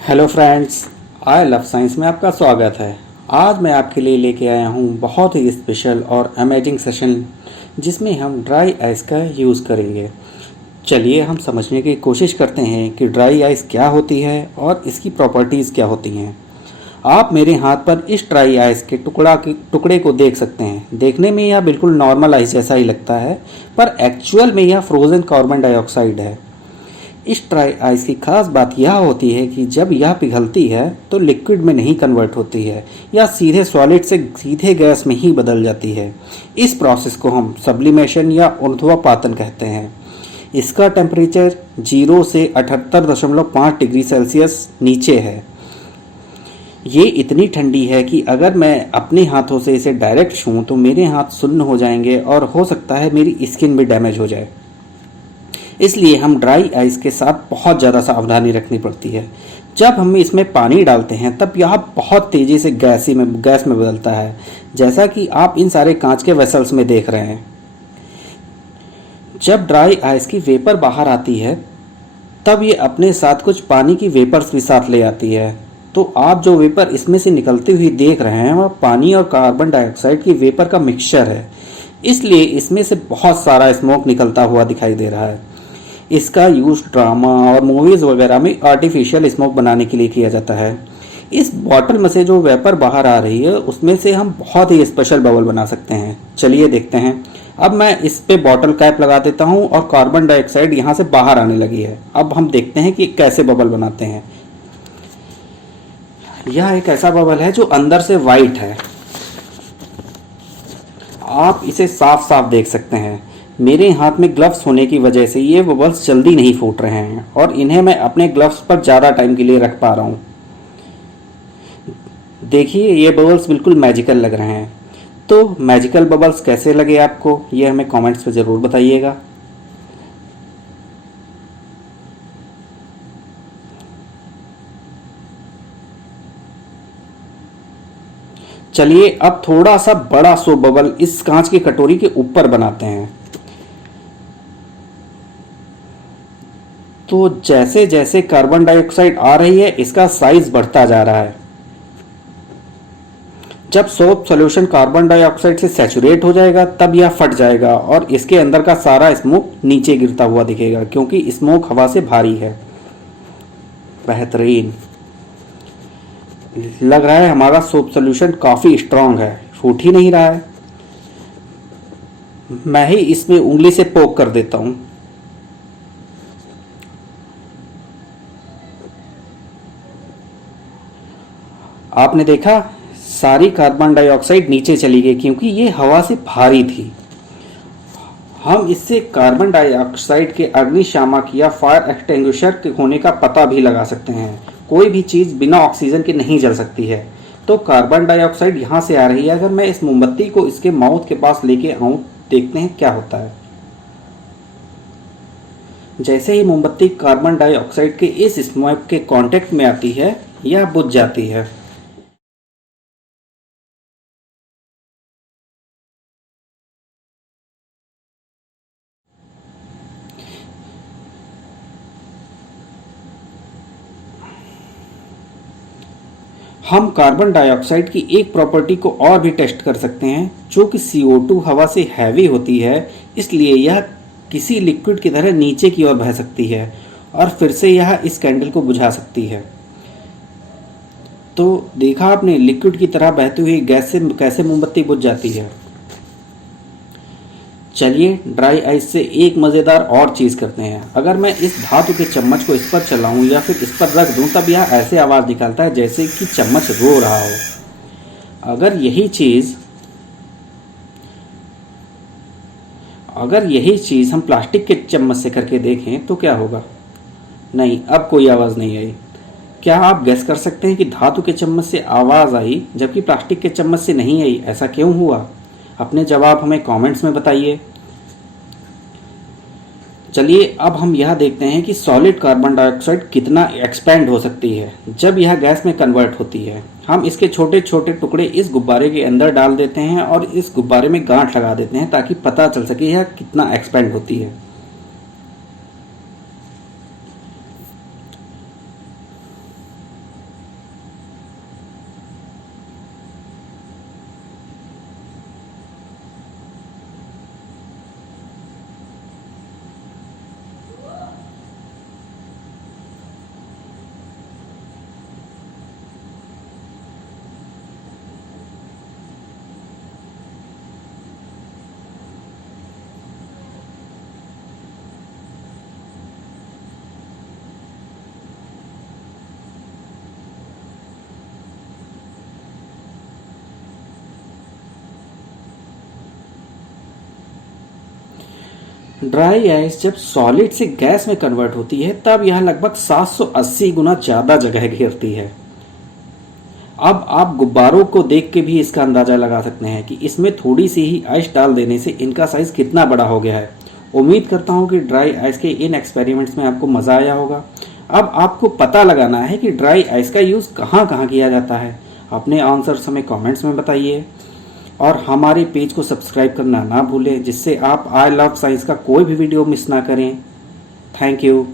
Hello friends, I love science में आपका स्वागत है। आज मैं आपके लिए लेके आया हूँ बहुत ही स्पेशल और अमेजिंग सेशन जिसमें हम ड्राई आइस का यूज़ करेंगे। चलिए हम समझने की कोशिश करते हैं कि ड्राई आइस क्या होती है और इसकी प्रॉपर्टीज़ क्या होती हैं। आप मेरे हाथ पर इस ड्राई आइस के टुकड़े को देख सकते हैं। देखने में यह बिल्कुल नॉर्मल आइस जैसा ही लगता है, पर एक्चुअल में यह फ्रोज़न कार्बन डाइऑक्साइड है। इस ड्राई आइस की खास बात यह होती है कि जब यह पिघलती है तो लिक्विड में नहीं कन्वर्ट होती है या सीधे सॉलिड से सीधे गैस में ही बदल जाती है। इस प्रोसेस को हम सब्लिमेशन या ऊर्ध्वपातन कहते हैं। इसका टेम्परेचर 0 से 78.5 डिग्री सेल्सियस नीचे है। ये इतनी ठंडी है कि अगर मैं अपने हाथों से इसे डायरेक्ट छूऊं तो मेरे हाथ सुन्न हो जाएंगे और हो सकता है मेरी स्किन भी डैमेज हो जाए। इसलिए हम ड्राई आइस के साथ बहुत ज़्यादा सावधानी रखनी पड़ती है। जब हम इसमें पानी डालते हैं तब यह बहुत तेज़ी से गैस में बदलता है, जैसा कि आप इन सारे कांच के वेसल्स में देख रहे हैं। जब ड्राई आइस की वेपर बाहर आती है तब ये अपने साथ कुछ पानी की वेपर्स भी साथ ले आती है। तो आप जो वेपर इसमें से निकलती हुई देख रहे हैं वह पानी और कार्बन डाइऑक्साइड की वेपर का मिक्सचर है। इसलिए इसमें से बहुत सारा स्मोक निकलता हुआ दिखाई दे रहा है। इसका यूज़ ड्रामा और मूवीज़ वगैरह में आर्टिफिशियल स्मोक बनाने के लिए किया जाता है। इस बॉटल में से जो वेपर बाहर आ रही है उसमें से हम बहुत ही स्पेशल बबल बना सकते हैं। चलिए देखते हैं। अब मैं इस पे बॉटल कैप लगा देता हूँ और कार्बन डाइऑक्साइड यहाँ से बाहर आने लगी है। अब हम देखते हैं कि कैसे बबल बनाते हैं। यह एक ऐसा बबल है जो अंदर से वाइट है। आप इसे साफ साफ देख सकते हैं। मेरे हाथ में ग्लव्स होने की वजह से ये बबल्स जल्दी नहीं फूट रहे हैं और इन्हें मैं अपने ग्लव्स पर ज़्यादा टाइम के लिए रख पा रहा हूँ। देखिए ये बबल्स बिल्कुल मैजिकल लग रहे हैं। तो मैजिकल बबल्स कैसे लगे आपको, ये हमें कमेंट्स में ज़रूर बताइएगा। चलिए अब थोड़ा सा बड़ा सो बबल इस कांच की कटोरी के ऊपर बनाते हैं। तो जैसे जैसे कार्बन डाइऑक्साइड आ रही है इसका साइज बढ़ता जा रहा है। जब सोप सॉल्यूशन कार्बन डाइऑक्साइड से सैचुरेट हो जाएगा तब यह फट जाएगा और इसके अंदर का सारा स्मोक नीचे गिरता हुआ दिखेगा, क्योंकि स्मोक हवा से भारी है। बेहतरीन लग रहा है। हमारा सोप सॉल्यूशन काफ़ी स्ट्रांग है, फूट ही नहीं रहा है। मैं ही इसमें उंगली से पोक कर देता हूँ। आपने देखा, सारी कार्बन डाइऑक्साइड नीचे चली गई क्योंकि ये हवा से भारी थी। हम इससे कार्बन डाइऑक्साइड के अग्निशामक या फायर एक्सटिंग्विशर के होने का पता भी लगा सकते हैं। कोई भी चीज़ बिना ऑक्सीजन के नहीं जल सकती है। तो कार्बन डाइऑक्साइड यहाँ से आ रही है। अगर मैं इस मोमबत्ती को इसके माउथ के पास लेके आऊँ, देखते हैं क्या होता है। जैसे ही मोमबत्ती कार्बन डाइऑक्साइड के इस स्मोक के कांटेक्ट में आती है यह बुझ जाती है। हम कार्बन डाइऑक्साइड की एक प्रॉपर्टी को और भी टेस्ट कर सकते हैं, जो कि CO2 हवा से हैवी होती है, इसलिए यह किसी लिक्विड की तरह नीचे की ओर बह सकती है और फिर से यह इस कैंडल को बुझा सकती है। तो देखा आपने, लिक्विड की तरह बहती हुई गैस से कैसे मोमबत्ती बुझ जाती है। चलिए ड्राई आइस से एक मज़ेदार और चीज़ करते हैं। अगर मैं इस धातु के चम्मच को इस पर चलाऊं या फिर इस पर रख दूं तब यह ऐसे आवाज़ निकालता है जैसे कि चम्मच रो रहा हो। अगर यही चीज़ हम प्लास्टिक के चम्मच से करके देखें तो क्या होगा। नहीं, अब कोई आवाज़ नहीं आई। क्या आप गैस कर सकते हैं कि धातु के चम्मच से आवाज़ आई जबकि प्लास्टिक के चम्मच से नहीं आई? ऐसा क्यों हुआ? अपने जवाब हमें कमेंट्स में बताइए। चलिए अब हम यह देखते हैं कि सॉलिड कार्बन डाइऑक्साइड कितना एक्सपैंड हो सकती है जब यह गैस में कन्वर्ट होती है। हम इसके छोटे छोटे टुकड़े इस गुब्बारे के अंदर डाल देते हैं और इस गुब्बारे में गांठ लगा देते हैं ताकि पता चल सके यह कितना एक्सपैंड होती है। ड्राई आइस जब सॉलिड से गैस में कन्वर्ट होती है तब यह लगभग 780 गुना ज़्यादा जगह घेरती है। अब आप गुब्बारों को देख के भी इसका अंदाज़ा लगा सकते हैं कि इसमें थोड़ी सी ही आइस डाल देने से इनका साइज़ कितना बड़ा हो गया है। उम्मीद करता हूँ कि ड्राई आइस के इन एक्सपेरिमेंट्स में आपको मज़ा आया होगा। अब आपको पता लगाना है कि ड्राई आइस का यूज़ कहाँ कहाँ किया जाता है। अपने आंसर्स हमें कमेंट्स में बताइए और हमारे पेज को सब्सक्राइब करना ना भूलें, जिससे आप आई लव साइंस का कोई भी वीडियो मिस ना करें। Thank you.